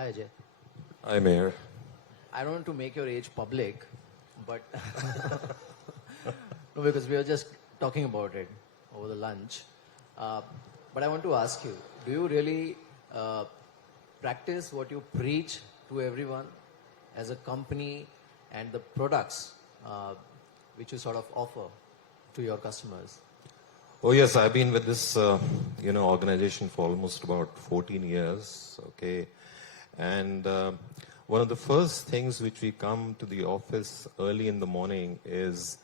Hi, Ajay. Hi, Mayor. I don't want to make your age public, but no, because we were just talking about it over the lunch. Uh, but I want to ask you, do you really uh, practice what you preach to everyone as a company and the products which you sort of offer to your customers? Oh, yes, I've been with this, organization for almost about 14 years, okay? And one of the first things which we come to the office early in the morning is,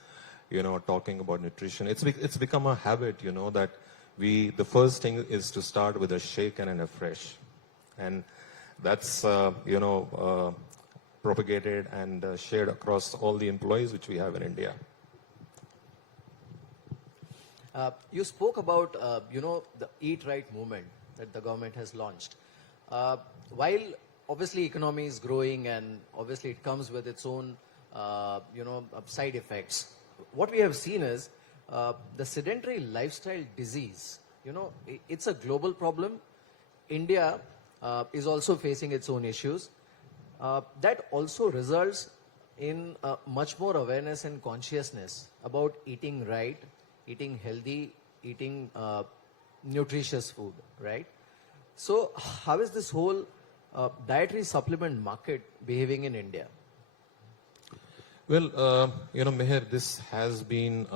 talking about nutrition. It's become a habit, that the first thing is to start with a shake and a fresh. And that's, propagated and shared across all the employees which we have in India. You spoke about, the Eat Right movement that the government has launched. While obviously economy is growing and obviously it comes with its own, side effects, what we have seen is the sedentary lifestyle disease. It's a global problem. India is also facing its own issues. That also results in much more awareness and consciousness about eating right, eating healthy, eating nutritious food, right? So how is this whole dietary supplement market behaving in India? Well, Meher, this has been,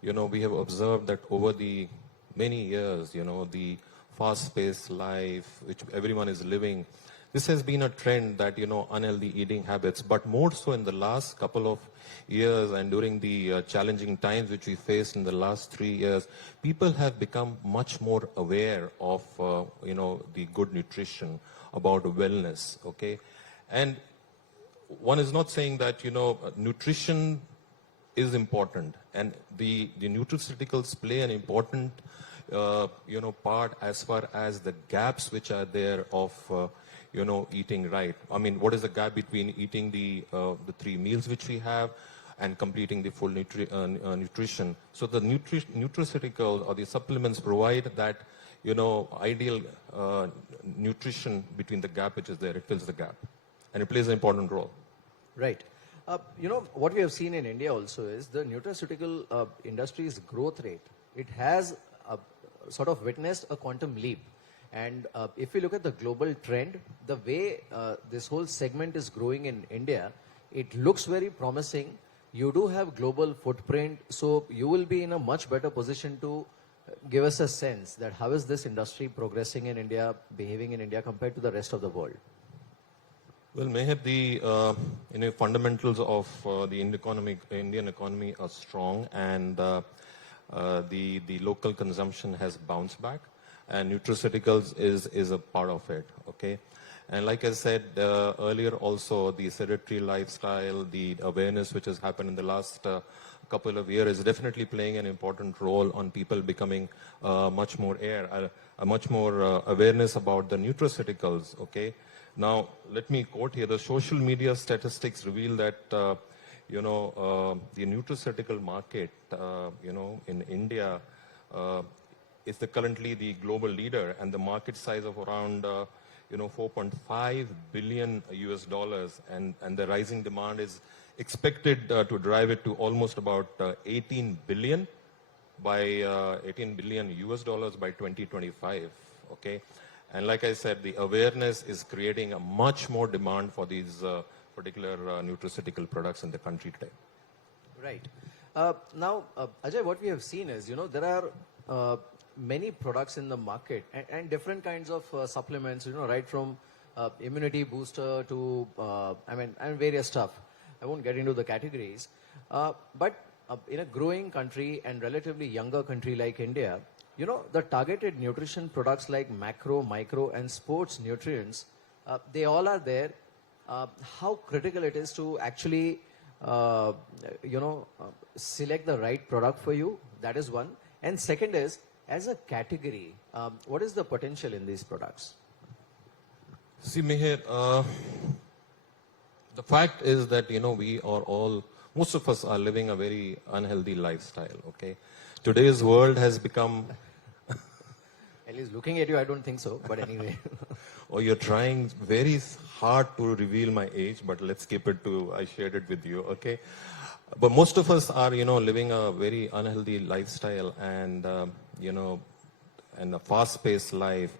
we have observed that over the many years, the fast-paced life which everyone is living, this has been a trend that, unhealthy eating habits, but more so in the last couple of years and during the challenging times which we faced in the last 3 years, people have become much more aware of, the good nutrition, about wellness, okay? And one is not saying that, nutrition is important, and the nutraceuticals play an important, part as far as the gaps which are there of, eating right. I mean, what is the gap between eating the 3 meals which we have and completing the full nutrition? So the nutraceutical or the supplements provide that, ideal nutrition between the gap which is there. It fills the gap, and it plays an important role. Right. What we have seen in India also is the nutraceutical industry's growth rate. It has sort of witnessed a quantum leap. And if we look at the global trend, the way this whole segment is growing in India, it looks very promising. You do have global footprint, so you will be in a much better position to give us a sense that how is this industry progressing in India, behaving in India compared to the rest of the world. Well, Meher, the fundamentals of the Indian economy are strong, and the local consumption has bounced back, and nutraceuticals is a part of it. Okay, and like I said earlier, also the sedentary lifestyle, the awareness which has happened in the last couple of years is definitely playing an important role on people becoming much more awareness about the nutraceuticals. Okay. Now, let me quote here. The social media statistics reveal that, the nutraceutical market, in India is currently the global leader, and the market size of around, $4.5 billion US, and the rising demand is expected to drive it to almost about 18 billion US dollars by 2025. Okay. And like I said, the awareness is creating a much more demand for these particular nutraceutical products in the country today. Right. Now, Ajay, what we have seen is, there are many products in the market and different kinds of supplements, right from immunity booster to, and various stuff. I won't get into the categories. But in a growing country and relatively younger country like India, the targeted nutrition products like macro, micro, and sports nutrients, they all are there. How critical it is to actually, select the right product for you. That is one. And second is, as a category, what is the potential in these products? See, Meher, the fact is that, most of us are living a very unhealthy lifestyle, okay? Today's world has become... At least looking at you, I don't think so, but anyway. or you're trying very hard to reveal my age, but let's keep it to, I shared it with you, okay? But most of us are, living a very unhealthy lifestyle and, and a fast-paced life,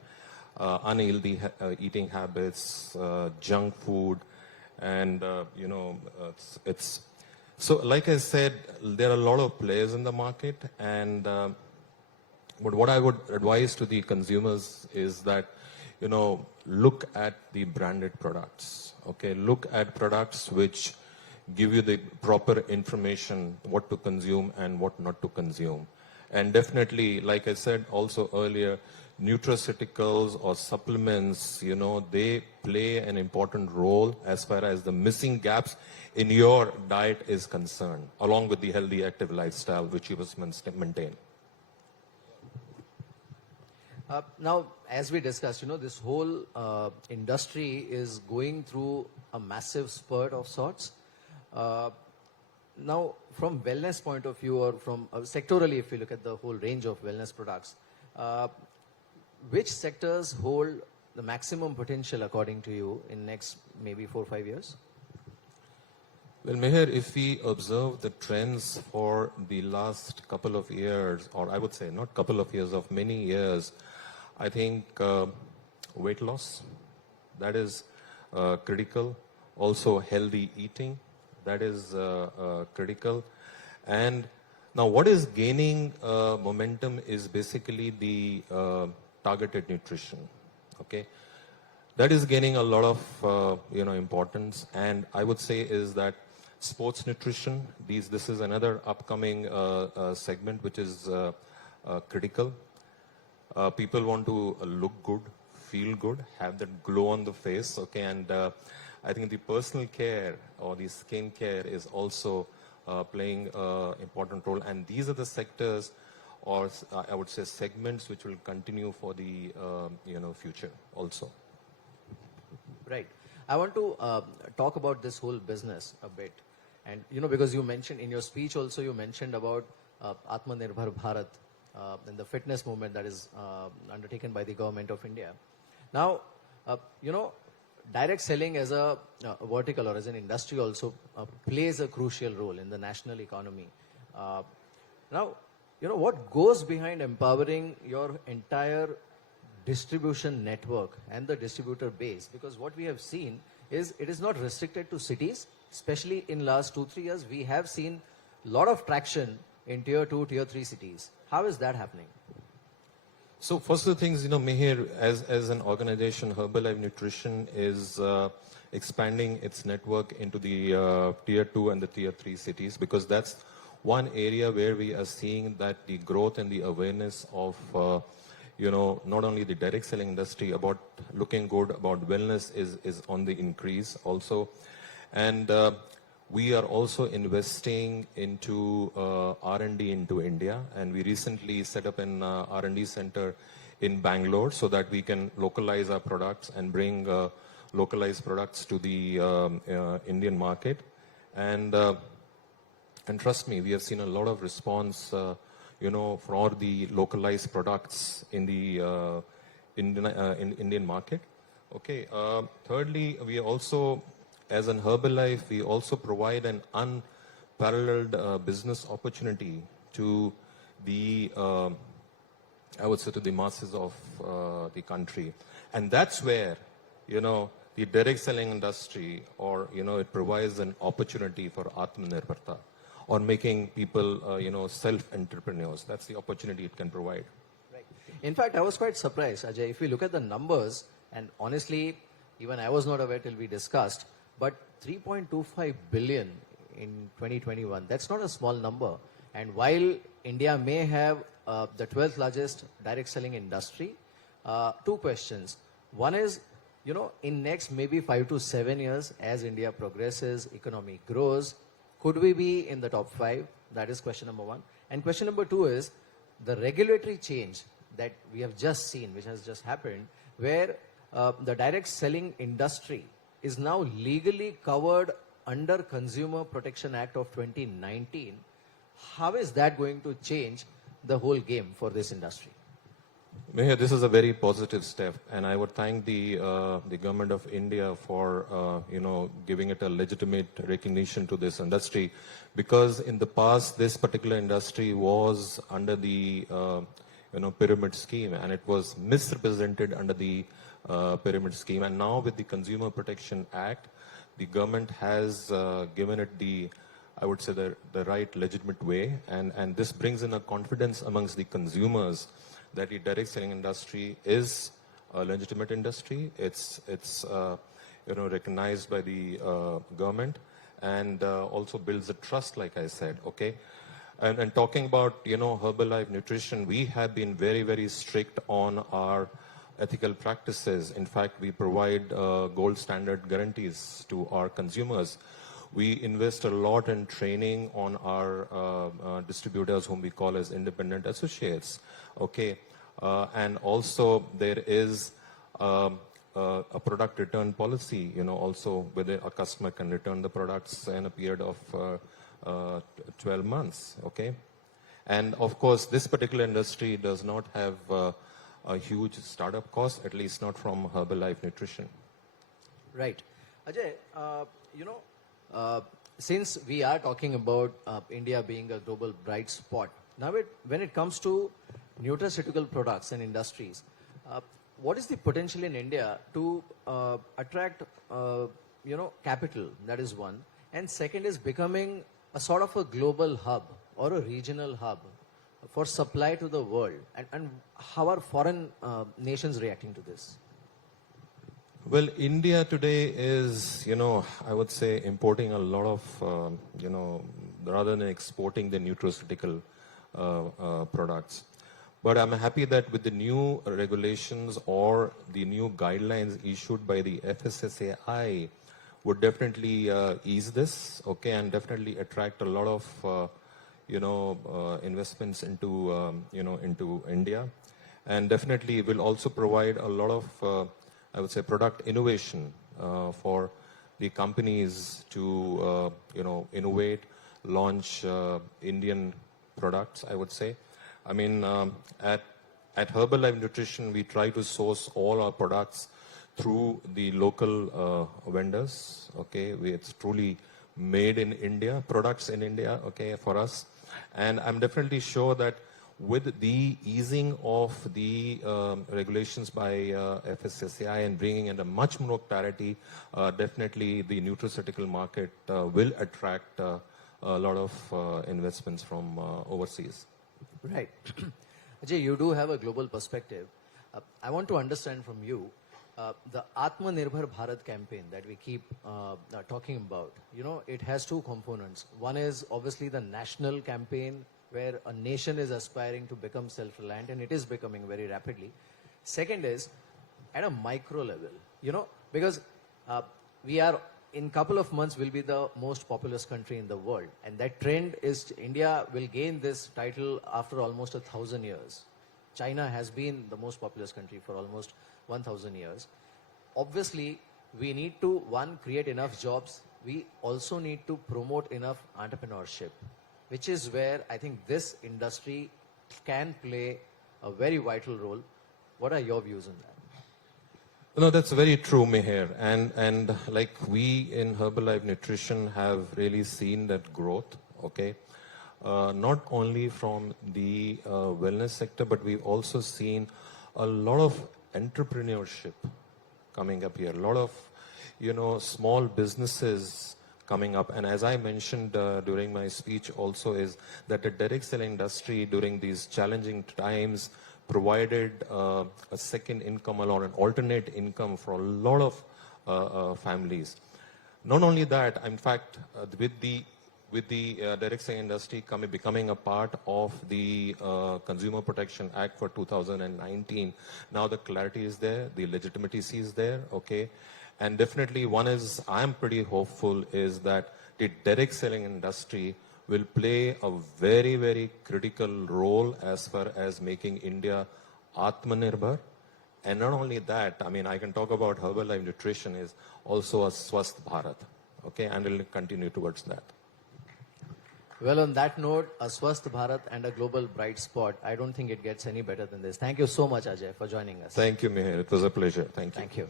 unhealthy eating habits, junk food, and, it's so like I said, there are a lot of players in the market, and but what I would advise to the consumers is that, look at the branded products, okay? Look at products which give you the proper information, what to consume and what not to consume. And definitely, like I said also earlier, nutraceuticals or supplements, they play an important role as far as the missing gaps in your diet is concerned, along with the healthy, active lifestyle which you must maintain. Now, as we discussed, this whole industry is going through a massive spurt of sorts. Now, from wellness point of view, or from sectorally, if you look at the whole range of wellness products, which sectors hold the maximum potential according to you in next maybe 4 or 5 years? Well, Meher, if we observe the trends for the last couple of years, or I would say not couple of years, of many years, I think weight loss, that is critical. Also healthy eating, that is critical. And now what is gaining momentum is basically the targeted nutrition, okay? That is gaining a lot of importance, and I would say is that sports nutrition, this is another upcoming segment which is critical. People want to look good, feel good, have that glow on the face, okay? And I think the personal care or the skin care is also playing an important role, and these are the sectors, or I would say segments, which will continue for the future also. Right. I want to talk about this whole business a bit. And, because you mentioned in your speech also, you mentioned about Atmanirbhar Bharat and the fitness movement that is undertaken by the government of India. Now, direct selling as a vertical or as an industry also plays a crucial role in the national economy. Now, what goes behind empowering your entire distribution network and the distributor base? Because what we have seen is it is not restricted to cities, especially in last 2-3 years. We have seen a lot of traction in tier 2, tier 3 cities. How is that happening? So first of the things, Meher, as an organization, Herbalife Nutrition is expanding its network into the tier 2 and the tier 3 cities, because that's one area where we are seeing that the growth and the awareness of not only the direct selling industry about looking good, about wellness is on the increase also. And we are also investing into R&D into India, and we recently set up an R&D center in Bangalore so that we can localize our products and bring localized products to the Indian market. And trust me, we have seen a lot of response for the localized products in the Indian market. Okay. Thirdly, we also, as an Herbalife, we also provide an unparalleled business opportunity to the, I would say, to the masses of the country. And that's where, the direct selling industry, or, it provides an opportunity for Atmanirbharta, or making people, self-entrepreneurs. That's the opportunity it can provide. Right. In fact, I was quite surprised, Ajay. If we look at the numbers, and honestly, even I was not aware till we discussed, but 3.25 billion in 2021, that's not a small number. And while India may have the 12th largest direct selling industry, two questions. One is, in next maybe 5 to 7 years, as India progresses, economy grows, could we be in the top 5? That is question number one. And question number two is the regulatory change that we have just seen, which has just happened, where the direct selling industry is now legally covered under Consumer Protection Act of 2019. How is that going to change the whole game for this industry? Meher, this is a very positive step, and I would thank the government of India for giving it a legitimate recognition to this industry, because in the past this particular industry was under the pyramid scheme, and it was misrepresented under the pyramid scheme. And now with the Consumer Protection Act, the government has given it the, I would say, the right legitimate way, and this brings in a confidence amongst the consumers that the direct selling industry is a legitimate industry. It's recognized by the government, and also builds a trust, like I said. Okay, and talking about Herbalife Nutrition, we have been very, very strict on our ethical practices. In fact, we provide gold standard guarantees to our consumers. We invest a lot in training on our distributors, whom we call as independent associates. Okay, and also there is a product return policy. Also whether a customer can return the products in a period of 12 months. Okay, and of course this particular industry does not have a huge startup cost, at least not from Herbalife Nutrition. Right. Ajay, since we are talking about India being a global bright spot, now when it comes to nutraceutical products and industries, what is the potential in India to attract capital? That is one. And second is becoming a sort of a global hub or a regional hub for supply to the world. And how are foreign nations reacting to this? Well, India today is, I would say, importing a lot of, rather than exporting the nutraceutical products. But I'm happy that with the new regulations or the new guidelines issued by the FSSAI would definitely ease this, okay, and definitely attract a lot of, investments into, into India. And definitely will also provide a lot of, I would say, product innovation for the companies to, innovate, launch Indian products, I would say. I mean, at Herbalife Nutrition, we try to source all our products through the local vendors. Okay, it's truly made in India, products in India, okay, for us. And I'm definitely sure that with the easing of the regulations by FSSAI and bringing in a much more clarity, definitely the nutraceutical market will attract a lot of investments from overseas. Right. Ajay, you do have a global perspective. I want to understand from you the Atmanirbhar Bharat campaign that we keep talking about. It has two components. One is obviously the national campaign, where a nation is aspiring to become self-reliant, and it is becoming very rapidly. Second is at a micro level, because we are, in couple of months, will be the most populous country in the world. And that trend is India will gain this title after almost 1,000 years. China has been the most populous country for almost 1,000 years. Obviously, we need to, one, create enough jobs. We also need to promote enough entrepreneurship, which is where I think this industry can play a very vital role. What are your views on that? No, that's very true, Meher. And like we in Herbalife Nutrition have really seen that growth, okay? Not only from the wellness sector, but we've also seen a lot of entrepreneurship coming up here. A lot of, small businesses coming up. And as I mentioned during my speech also, is that the direct selling industry during these challenging times provided a second income or an alternate income for a lot of families. Not only that, in fact, with the direct selling industry becoming a part of the Consumer Protection Act for 2019, now the clarity is there, the legitimacy is there, okay? And definitely one is, I'm pretty hopeful, is that the direct selling industry will play a very, very critical role as far as making India Atmanirbhar. And not only that, I mean, I can talk about Herbalife Nutrition is also a Swasth Bharat, okay? And we'll continue towards that. Well, on that note, a Swasth Bharat and a global bright spot. I don't think it gets any better than this. Thank you so much, Ajay, for joining us. Thank you, Meher. It was a pleasure. Thank you. Thank you.